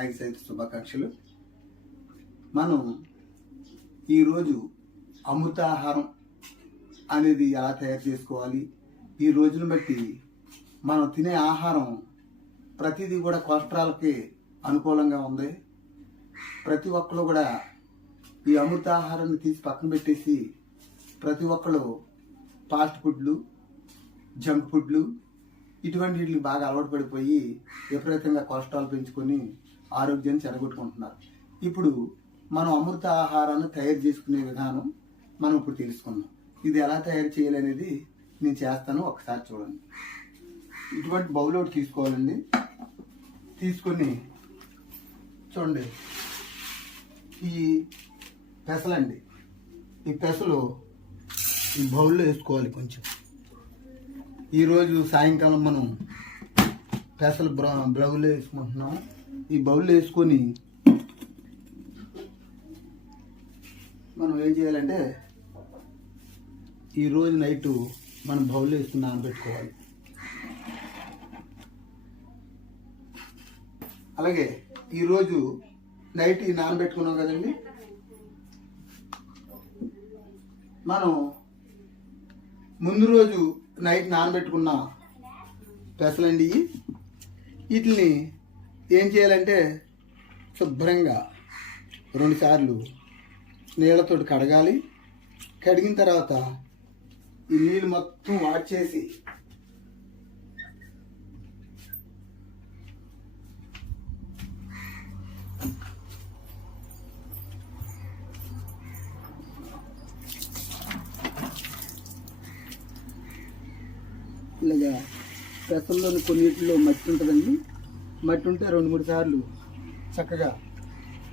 వినాయక చవితి శుభాకాంక్షలు. మనం ఈరోజు అమృతాహారం అనేది ఎలా తయారు చేసుకోవాలి? ఈ రోజును బట్టి మనం తినే ఆహారం ప్రతిదీ కూడా కొలెస్ట్రాల్కి అనుకూలంగా ఉంది. ప్రతి ఒక్కరు కూడా ఈ అమృతాహారాన్ని తీసి పక్కన పెట్టేసి ప్రతి ఒక్కరు ఫాస్ట్ ఫుడ్లు జంక్ ఫుడ్లు ఇటువంటి వీటికి బాగా అలవాటు పడిపోయి విపరీతంగా కొలెస్ట్రాల్ పెంచుకొని ఆరోగ్యాన్ని చెడగొట్టుకుంటున్నారు. ఇప్పుడు మనం అమృత ఆహారాన్ని తయారు చేసుకునే విధానం మనం ఇప్పుడు తెలుసుకుందాం ఇది ఎలా తయారు చేయాలనేది నేను చేస్తాను ఒకసారి చూడండి. ఇటువంటి బౌల్ ఒకటి తీసుకోవాలండి. తీసుకొని చూడండి. ఈ పెసలండి. ఈ పెసలు ఈ బౌల్లో వేసుకోవాలి కొంచెం. ఈరోజు సాయంకాలం మనం పెసలు బ్ర బ్రౌలో వేసుకుంటున్నాం. ఈ బౌల్లో వేసుకొని మనం ఏం చేయాలంటే ఈరోజు నైట్ మనం బౌల్లో వేసుకుని నానబెట్టుకోవాలి. అలాగే ఈరోజు నైట్ ఈ నానబెట్టుకున్నాం కదండి? మనం ముందు రోజు నైట్ నానబెట్టుకున్న పెసలండి వీటిని ఏం చేయాలంటే శుభ్రంగా రెండుసార్లు నీళ్ళతో కడగాలి. కడిగిన తర్వాత ఈ నీళ్ళు మొత్తం వాట్ చేసి ఇలాగా పెసల్లోని కొన్నిటిలో మట్టి ఉంటుందండి. మట్టి ఉంటే రెండు మూడు సార్లు చక్కగా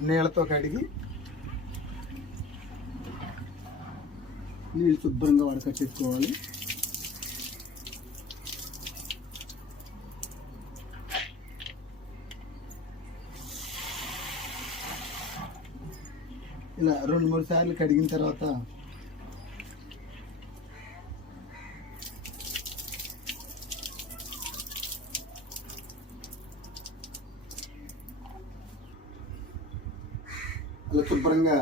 నీళ్ళతో కడిగి నీళ్ళు శుభ్రంగా వడకట్టేసుకోవాలి. ఇలా రెండు మూడు సార్లు కడిగిన తర్వాత అలా శుభ్రంగా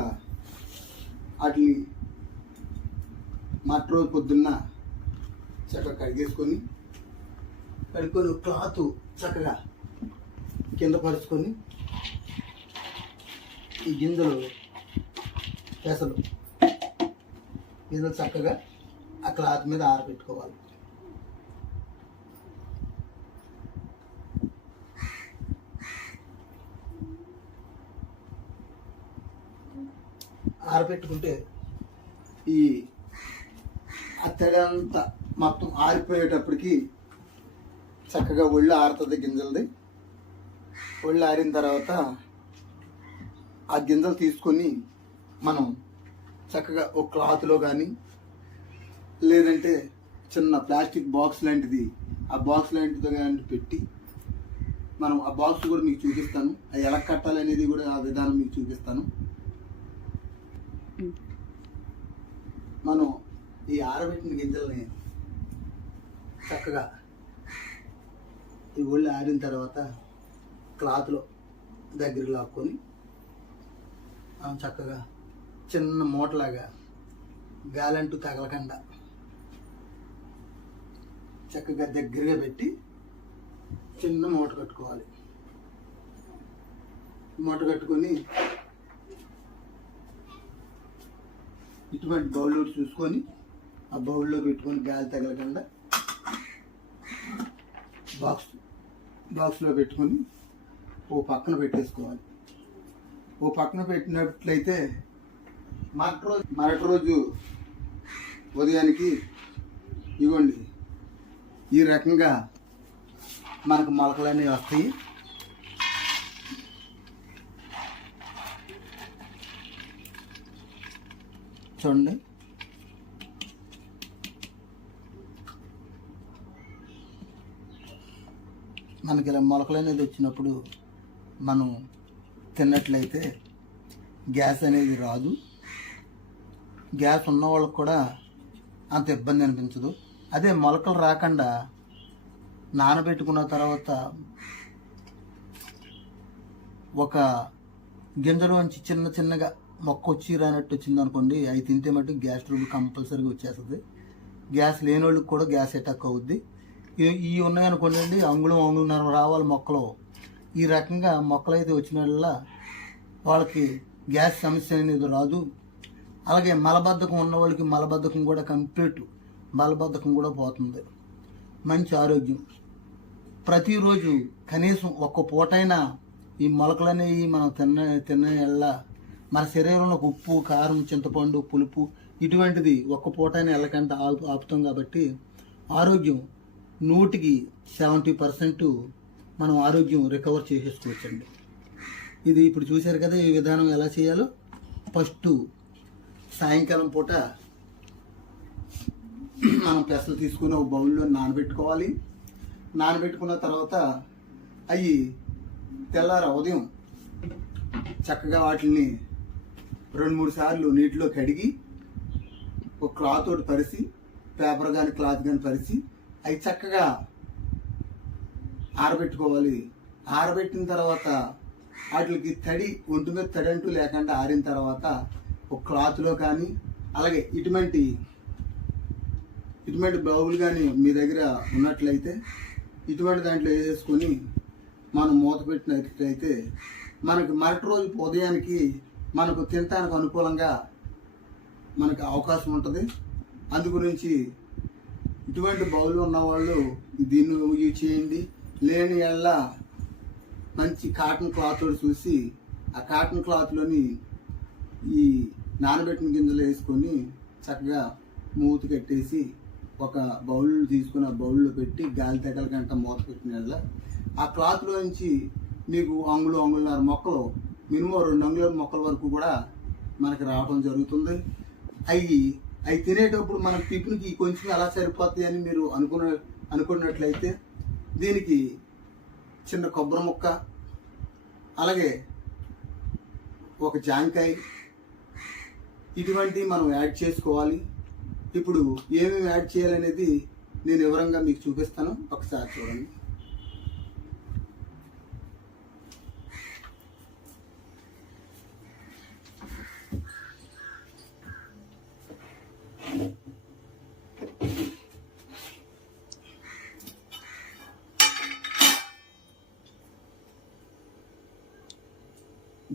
వాటిని మట్టి రోజు పొద్దున్న చక్కగా కడిగేసుకొని కడుక్కొని క్లాత్ చక్కగా కింద పరుచుకొని ఈ గింజలు పెసలు గింజలు చక్కగా ఆ క్లాత్ మీద ఆరబెట్టుకోవాలి. ఆరబెట్టుకుంటే ఈ అత్తడంతా మొత్తం ఆరిపోయేటప్పటికి చక్కగా ఒళ్ళు ఆరుతుంది గింజలది. ఒళ్ళు ఆరిన తర్వాత ఆ గింజలు తీసుకొని మనం చక్కగా ఒక క్లాత్లో కానీ లేదంటే చిన్న ప్లాస్టిక్ బాక్స్ లాంటిది ఆ బాక్స్ లాంటిది కానీ పెట్టి మనం ఆ బాక్స్ కూడా మీకు చూపిస్తాను. అది ఎలా కట్టాలి అనేది కూడా ఆ విధానం మీకు చూపిస్తాను. మనం ఈ ఆరబెట్టిన గింజల్ని చక్కగా ఈ ఒళ్ళు ఆరిన తర్వాత క్లాత్లో దగ్గరికి లాక్కొని మనం చక్కగా చిన్న మూటలాగా గాలంటూ తగలకుండా చక్కగా దగ్గరగా పెట్టి చిన్న మూట కట్టుకోవాలి. మూట కట్టుకొని ఇటువంటి బౌల్లో చూసుకొని ఆ బౌల్లో పెట్టుకొని గాలి తగలకుండా బాక్స్ బాక్స్లో పెట్టుకొని ఓ పక్కన పెట్టేసుకోవాలి. ఓ పక్కన పెట్టినట్లయితే మరొక రోజు మరటి రోజు ఉదయానికి ఇవ్వండి ఈ రకంగా మనకు మొలకలు అనేవి వస్తాయి. చూడండి. మనకి ఇలా మొలకలు అనేది వచ్చినప్పుడు మనం తిన్నట్లయితే గ్యాస్ అనేది రాదు. గ్యాస్ ఉన్న వాళ్ళకి కూడా అంత ఇబ్బంది అనిపించదు. అదే మొలకలు రాకుండా నానబెట్టుకున్న తర్వాత ఒక గింజలోంచి చిన్న చిన్నగా మొక్క వచ్చి రానట్టు వచ్చింది అనుకోండి అవి తింటే మటు గ్యాస్ ట్రబుల్ కంపల్సరీగా వచ్చేస్తుంది. గ్యాస్ లేని వాళ్ళకి కూడా గ్యాస్ అటాక్ అవుద్ది. ఇవి ఇవి ఉన్నాయనుకోండి అండి అంగుళం అంగుళన్నర రావాలి మొక్కలు. ఈ రకంగా మొక్కలు అయితే వచ్చిన వాళ్ళకి గ్యాస్ సమస్య అనేది రాదు. అలాగే మలబద్ధకం ఉన్న వాళ్ళకి మలబద్ధకం కూడా కంప్లీట్ మలబద్ధకం కూడా పోతుంది. మంచి ఆరోగ్యం. ప్రతిరోజు కనీసం ఒక్క పూటైనా ఈ మొలకలనేవి మనం తిన్న తిన్న ఎల్ల మన శరీరంలో ఉప్పు కారం చింతపండు పులుపు ఇటువంటిది ఒక్క పూటైనా ఎల్లకంట ఆపు ఆపుతాం కాబట్టి ఆరోగ్యం నూటికి సెవెంటీ పర్సెంట్ మనం ఆరోగ్యం రికవర్ చేసేసుకోవచ్చండి. ఇది ఇప్పుడు చూశారు కదా ఈ విధానం ఎలా చేయాలో? ఫస్ట్ సాయంకాలం పూట మనం పెసలు తీసుకుని ఒక బౌల్లో నానబెట్టుకోవాలి. నానబెట్టుకున్న తర్వాత అవి తెల్లార ఉదయం చక్కగా వాటిని రెండు మూడు సార్లు నీటిలో కడిగి ఒక క్లాత్ తోటి పరిచి పేపర్ కానీ క్లాత్ కానీ పరిచి అవి చక్కగా ఆరబెట్టుకోవాలి. ఆరబెట్టిన తర్వాత వాటికి తడి ఒంటి మీద తడి అంటూ లేకుండా ఆరిన తర్వాత ఒక క్లాత్లో కానీ అలాగే ఇటువంటి ఇటువంటి బౌల్ కానీ మీ దగ్గర ఉన్నట్లయితే ఇటువంటి దాంట్లో వేసేసుకొని మనం మూత పెట్టినట్లయితే మనకి మరటి రోజు ఉదయానికి మనకు తినటానికి అనుకూలంగా మనకు అవకాశం ఉంటుంది. అందు గురించి ఇటువంటి బౌల్ ఉన్నవాళ్ళు దీన్ని యూజ్ చేయండి. లేని ఎల్ల మంచి కాటన్ క్లాత్ చూసి ఆ కాటన్ క్లాత్లోని ఈ నానబెట్టిన గింజలు వేసుకొని చక్కగా మూత కట్టేసి ఒక బౌల్ తీసుకుని ఆ బౌల్లో పెట్టి గాలి తగల గంట మూత పెట్టిన ఆ క్లాత్లో నుంచి మీకు అంగులు అంగులున్నర మొక్కలు మినిమం రెండు అంగుళాల మొక్కల వరకు కూడా మనకి రావడం జరుగుతుంది. అవి అవి తినేటప్పుడు మన టిఫిన్కి కొంచెం ఎలా సరిపోతాయి అని మీరు అనుకున్న అనుకున్నట్లయితే దీనికి చిన్న కొబ్బరి ముక్క అలాగే ఒక జాంకాయ ఇటువంటివి మనం యాడ్ చేసుకోవాలి. ఇప్పుడు ఏమేమి యాడ్ చేయాలనేది నేను వివరంగా మీకు చూపిస్తాను. ఒకసారి చూడండి.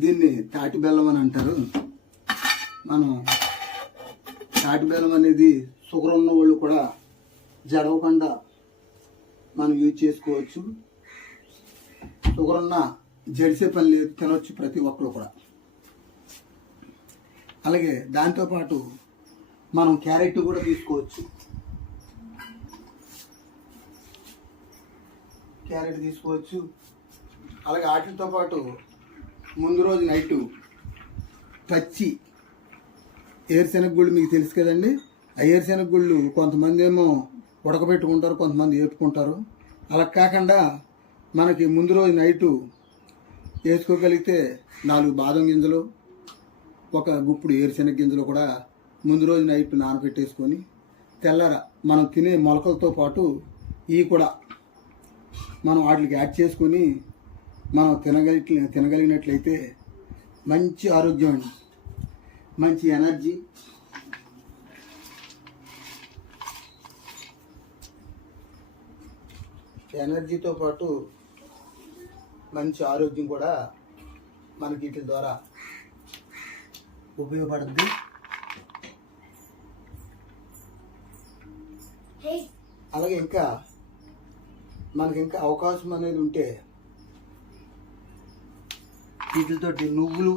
దీన్ని తాటి బెల్లం అని అంటారు. మనం తాటి బెల్లం అనేది షుగర్ ఉన్న వాళ్ళు కూడా జడవకుండా మనం యూజ్ చేసుకోవచ్చు. షుగర్ ఉన్న జడిసే పని లేదు ప్రతి ఒక్కరు కూడా. అలాగే దాంతోపాటు మనం క్యారెట్ కూడా తీసుకోవచ్చు. క్యారెట్ తీసుకోవచ్చు. అలాగే వాటితో పాటు ముందు రోజు నైటు పచ్చి ఏరుశెనగ గుళ్ళు మీకు తెలుసు కదండి? ఆ ఏరుశనగ గుళ్ళు కొంతమంది ఏమో ఉడకబెట్టుకుంటారు కొంతమంది వేపుకుంటారు అలా కాకుండా మనకి ముందు రోజు నైటు వేసుకోగలిగితే నాలుగు బాదం గింజలు ఒక గుప్పుడు ఏరుశెనగ గింజలు కూడా ముందు రోజు నైట్ నానబెట్టేసుకొని తెల్లర మనం తినే మొలకలతో పాటు ఇవి కూడా మనం వాటికి యాడ్ చేసుకొని మనం తినగలి తినగలిగినట్లయితే మంచి ఆరోగ్యం అండి. మంచి ఎనర్జీ. ఎనర్జీతో పాటు మంచి ఆరోగ్యం కూడా మనకి వీటి ద్వారా ఉపయోగపడుద్ది. అలాగే ఇంకా మనకి ఇంకా అవకాశం అనేది ఉంటే వీటితోటి నువ్వులు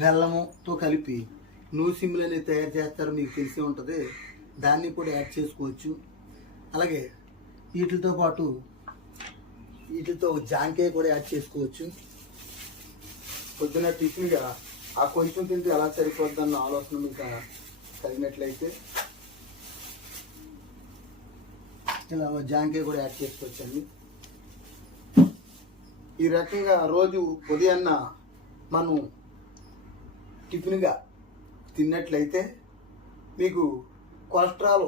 బెల్లముతో కలిపి నువ్వు సిమ్లు అనేది తయారు చేస్తారు మీకు తెలిసే ఉంటుంది. దాన్ని కూడా యాడ్ చేసుకోవచ్చు. అలాగే వీటితో పాటు వీటితో జాంకాయ కూడా యాడ్ చేసుకోవచ్చు. పొద్దున టిఫిన్గా ఆ కొంచెం తింటే ఎలా సరిపోద్దన్న ఆలోచన మీకు కలిగినట్లయితే ఇలా జాంకాయ కూడా యాడ్ చేసుకోవచ్చండి. ఈ రకంగా రోజు ఉదయాన్న మనం టిఫిన్గా తిన్నట్లయితే మీకు కొలెస్ట్రాల్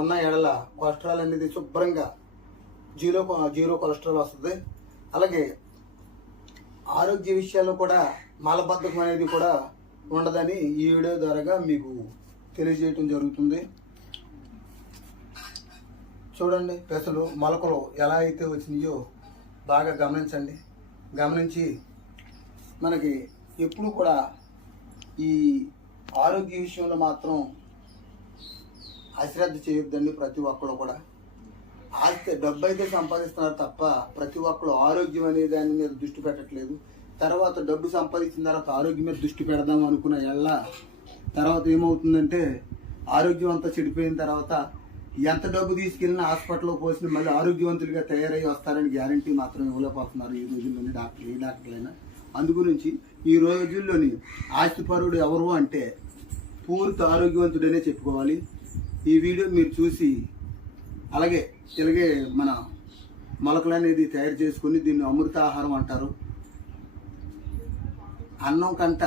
ఉన్న ఎడల కొలెస్ట్రాల్ అనేది శుభ్రంగా జీరో జీరో కొలెస్ట్రాల్ వస్తుంది. అలాగే ఆరోగ్య విషయాల్లో కూడా మలబద్ధకం అనేది కూడా ఉండదని ఈ వీడియో ద్వారాగా మీకు తెలియజేయటం జరుగుతుంది. చూడండి పెసలు మొలకలు ఎలా అయితే వచ్చినాయో బాగా గమనించండి. గమనించి మనకి ఎప్పుడు కూడా ఈ ఆరోగ్య విషయంలో మాత్రం అశ్రద్ధ చేయొద్దండి ప్రతి ఒక్కరు కూడా. ఆస్తి డబ్బు అయితే సంపాదిస్తున్నారు తప్ప ప్రతి ఒక్కరు ఆరోగ్యం అనే దాని మీద దృష్టి పెట్టట్లేదు. తర్వాత డబ్బు సంపాదించిన తర్వాత ఆరోగ్యం మీద దృష్టి పెడదాం అనుకున్న ఎళ్ళ తర్వాత ఏమవుతుందంటే ఆరోగ్యం అంతా చెడిపోయిన తర్వాత ఎంత డబ్బు తీసుకెళ్ళినా హాస్పిటల్లో పోసిన మళ్ళీ ఆరోగ్యవంతులుగా తయారై వస్తారని గ్యారంటీ మాత్రం ఇవ్వలేకపోతున్నారు ఈ రోజుల్లోనే డాక్టర్ ఏ డాక్టర్లైనా. అందుగురించి ఈ రోజుల్లోని ఆస్తిపరుడు ఎవరు అంటే పూర్తి ఆరోగ్యవంతుడనే చెప్పుకోవాలి. ఈ వీడియో మీరు చూసి అలాగే ఇలాగే మన మొలకలు అనేది తయారు చేసుకుని దీన్ని అమృతాహారం అంటారు. అన్నం కంట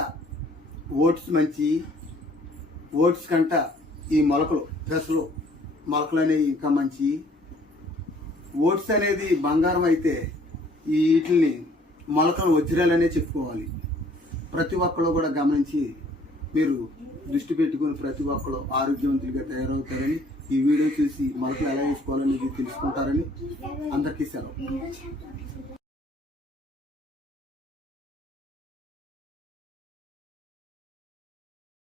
ఓట్స్ మంచి ఓట్స్ కంట ఈ మొలకలు పెసలు మొలకలు అనేవి ఇంకా మంచి. ఓట్స్ అనేది బంగారం అయితే ఈ వీటిని మొలకలు వజ్రాలనే చెప్పుకోవాలి. ప్రతి ఒక్కరు కూడా గమనించి మీరు దృష్టి పెట్టుకుని ప్రతి ఒక్కరు ఆరోగ్యవంతులుగా తయారవుతారని ఈ వీడియో చూసి మొలకలు ఎలా వేసుకోవాలనేది తెలుసుకుంటారని అందరికీ సెలవు.